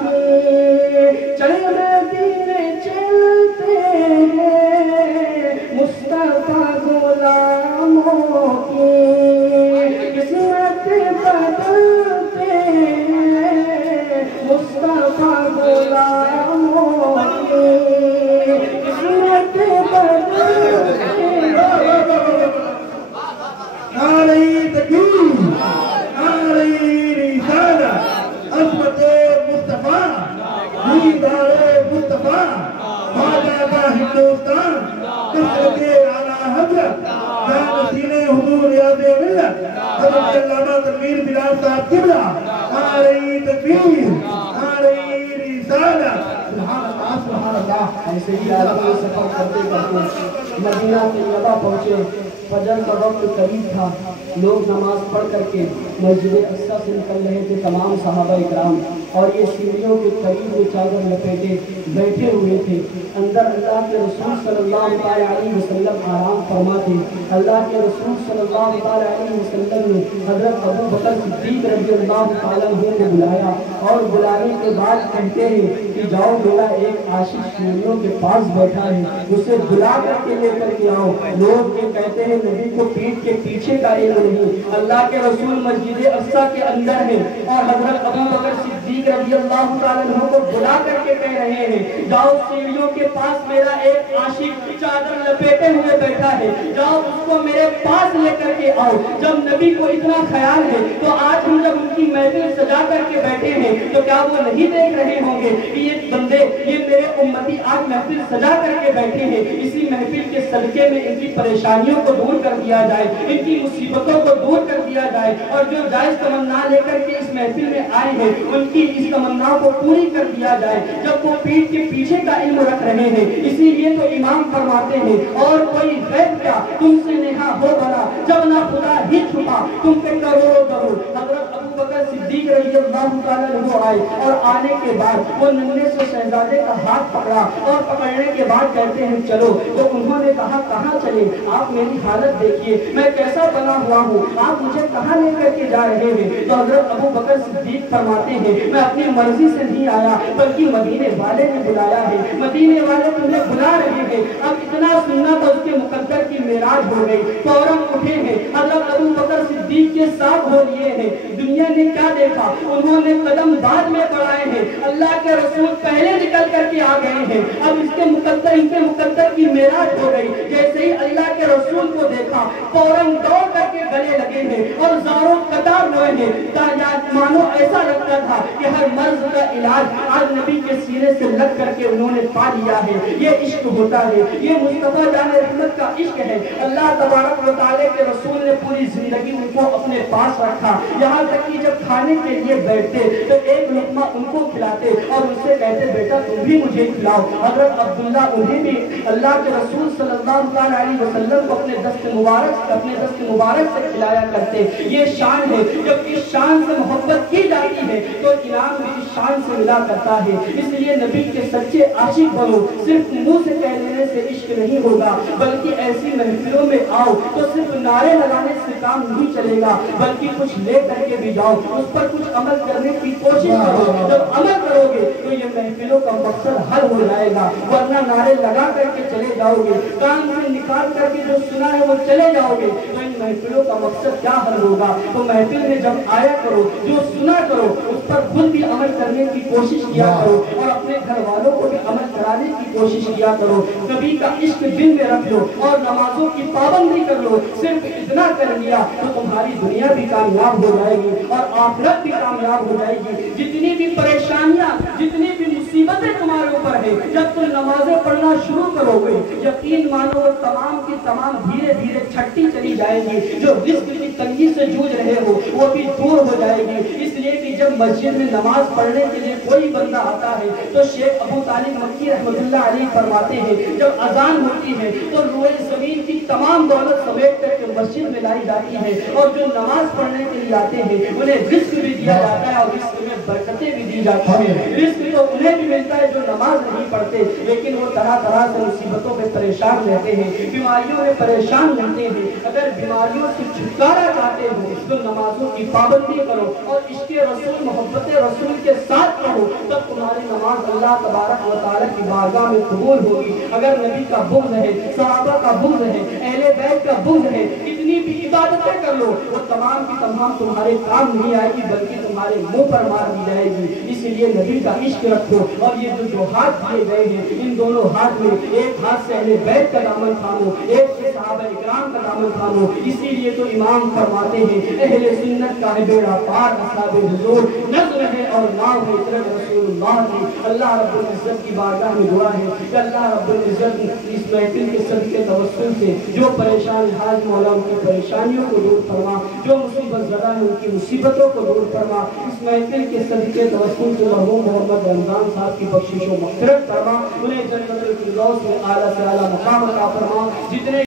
کی، چلو مدینے چلتے ہیں، مصطفیٰ غلاموں کی قسمت ہندوستان کثرت اعلیٰ حضرت جانشین حضور ریاض ملت حضرت علامہ تنویر بلال صاحب قبلہ نعرہ تکبیر نعرہ رسالت سبحان اللہ ایسے ہی آدمی سفر کرتے کرتے مدینہ طیبہ پہنچے فجر کا وقت قریب تھا لوگ نماز پڑھ کر کے مسجد اقصیٰ سے نکل رہے تھے تمام صحابہ اکرام اور یہ سیڑھیوں کے قریب وہ چادر لپیٹے بیٹھے ہوئے تھے اندر اللہ کے رسول صلی اللہ علیہ وسلم آرام فرما تھے اللہ کے رسول صلی اللہ علیہ وسلم نے حضرت ابو بکر صدیق رضی اللہ تعالیٰ عنہ کو بلایا اور بلانے کے بعد کہتے ہیں کہ جاؤ میرا ایک عاشق سیڑھیوں کے پاس بیٹھا ہے اسے بلا کر کے لے کر کے آؤ لوگ یہ کہتے ہیں نبی کو پیٹھ کے پیچھے کا علم نہیں اللہ کے رسول مسجد اقصیٰ کے اندر ہے اور حضرت ابو بکر صدیق رضی اللہ تعالیٰ عنہ کو بلا کر کے کہہ رہے ہیں جاؤ سیڑھیوں کے پاس میرا ایک عاشق چادر لپیٹے ہوئے بیٹھا ہے جاؤ اس کو میرے پاس لے کر کے آؤ جب نبی کو اتنا خیال ہے تو آج ہم جب ان کی محفل سجا کر کے بیٹھے ہیں تو کیا وہ نہیں دیکھ رہے ہوں گے کہ یہ بندے یہ میرے امتی آج محفل سجا کر کے بیٹھے ہیں اسی محفل کے صدقے میں ان کی پریشانیوں کو دور کر دیا جائے ان کی مصیبتوں کو دور کر دیا جائے اور جو جائز تمنا لے کر کے اس محفل میں آئے ہیں ان کی اس تمنا کو پوری کر دیا جائے جب وہ پیٹھ کے پیچھے کا علم رکھ رہے ہیں اسی لیے تو امام فرماتے ہیں اور کوئی غیب کیا تم سے نہا ہو بھلا جب نہ خدا ہی چھپا تم پہ کروڑوں کرو حضرت ابو بکر صدیق رضی اللہ تعالیٰ عنہ آئے اور آنے کے بعد وہ ننھے سے شہزادے کا ہاتھ پکڑا اور پکڑنے کے بعد کہتے ہیں چلو تو انہوں نے کہا کہاں چلے آپ میری حالت دیکھیے میں کیسا بنا ہوا ہوں آپ مجھے کہاں لے کر کے جا رہے ہیں تو حضرت ابو بکر صدیق فرماتے ہیں میں اپنی مرضی سے نہیں آیا بلکہ مدینے والے نے بلایا ہے مدینے والے تمہیں بلا رہے ہیں اب اتنا سننا تو اس کے مقدر کی معراج ہو گئی فوراً اٹھے ہیں حضرت ابو بکر صدیق کے ساتھ ہو لیے ہیں دنیا نے کیا دیکھا انہوں نے قدم بعد میں بڑھائے ہیں اللہ کے رسول پہلے نکل کر کے آ گئے ہیں اب اس کے مقدر ان کے مقدر کی معراج ہو گئی جیسے ہی اللہ کے رسول کو دیکھا فوراً دوڑ کر کے گلے لگے ہیں اور زاروں قطار ہوئے ہیں مانو ایسا لگتا تھا کہ ہر مرض کا علاج آج نبی کے سینے سے لگ کر کے انہوں نے پا لیا ہے یہ عشق ہوتا ہے یہ مصطفیٰ جان رحمت کا عشق ہے اللہ تبارک و تعالیٰ کے رسول نے پوری زندگی ان کو اپنے پاس رکھا یہاں تک کہ جب کھانے کے لیے بیٹھتے تو ایک لقمہ ان کو کھلاتے اور ان سے کہتے بیٹا تم بھی مجھے کھلاؤ حضرت عبداللہ انہیں بھی اللہ کے رسول صلی اللہ علیہ وسلم کو اپنے دست مبارک سے کھلایا کرتے یہ شان ہے جب اس شان سے محبت کی جاتی ہے تو انعام بھی اس شان سے ملا کرتا ہے اس لیے نبی کے سچے عاشق بنو صرف منہ سے کہہ لینے سے عشق نہیں ہوگا بلکہ ایسی محفلوں میں آؤ تو صرف نعرے لگانے سے کام نہیں چلے گا بلکہ کچھ لے کر کے بھی جاؤ اس پر کچھ عمل کرنے کی کوشش کرو جب عمل کرو گے تو یہ محفلوں کا مقصد حل ہو جائے گا ورنہ نعرے لگا کر کے چلے جاؤ گے کان سے نکال کر کے جو سنا ہے وہ چلے جاؤ گے تو ان محفلوں کا مقصد کیا حل ہوگا تو محفل میں جب آیا کرو جو سنا کرو اس پر خود بھی عمل کرنے کی کوشش کیا کرو اور اپنے گھر والوں کو بھی عمل کرانے کی کوشش کیا کرو نبی کا عشق دل میں رکھ لو اور نمازوں کی پابندی کر لو صرف اتنا کر لیا تو تمہاری دنیا بھی کامیاب ہو جائے گی اور آخرت بھی کامیاب ہو جائے گی جتنی بھی پریشانیاں جتنی بھی مصیبتیں تمہارے اوپر ہیں جب تم نمازیں پڑھنا شروع کرو گے یقین مانو وہ تمام کی تمام دھیرے دھیرے چھٹی چلی جائے گی جو رزق کی تنگی سے جوجھ رہے ہو وہ بھی دور ہو جائے گی اس لیے کہ جب مسجد میں نماز پڑھنے کے لیے کوئی بندہ آتا ہے تو شیخ ابو طالب مکی رحمۃ اللہ علیہ فرماتے ہیں جب اذان ہوتی ہے تو روئے زمین کی تمام دولت سمیٹ کر کے مسجد میں لائی جاتی ہے اور جو نماز پڑھنے کے لیے آتے ہیں انہیں رزق بھی دیا جاتا ہے اور رزق میں برکتیں بھی دی جاتی ہیں رزق تو انہیں بھی ملتا ہے جو نماز نہیں پڑھتے لیکن وہ طرح طرح سے مصیبتوں میں پریشان رہتے ہیں بیماریوں میں پریشان رہتے ہیں اگر بیماریوں سے چھٹکارا چاہتے ہو تو نمازوں کی پابندی کرو اور عشق رسول محبت رسول کے ساتھ رہو تب تمہاری نماز اللہ تبارک و تعالیٰ کی بارگاہ میں قبول ہوگی اگر نبی کا بغض ہے صحابہ کا بغض ہے اہل بیت کا بغض ہے کتنی بھی عبادتیں کر لو وہ تمام کی تمام تمہارے کام نہیں آئے گی بلکہ تمہارے منہ پر مار دی جائے گی اس لیے نبی کا عشق رکھو اور یہ جو ہاتھ دیے گئے ہیں ان دونوں ہاتھ میں ایک ہاتھ سے اہل بیت کا دامن تھامو، ایک سے صحابہ اکرام کا دامن تھامو۔ اسی لیے تو امام فرماتے ہیں اہل سنت کا ہے بیڑا پار اصحاب حضور، نظر ہے اور نام ہے اطرت رسول اللہ کی۔ اللہ رب العزت کی بارگاہ میں دعا ہے کہ اللہ رب العزت اس محفل کے صدقے توسل سے جو پریشان حال مولا ان کی پریشانیوں کو دور فرما، جو مصیبت زدہ ہیں ان کی مصیبتوں کو دور فرما، اس محفل کے صدقے توسل سے مرحوم محمد رمضان صاحب کی بخشش و مغفرت فرما، انہیں جنت الفردوس میں اعلیٰ سے اعلیٰ مقام عطا فرما۔ جتنے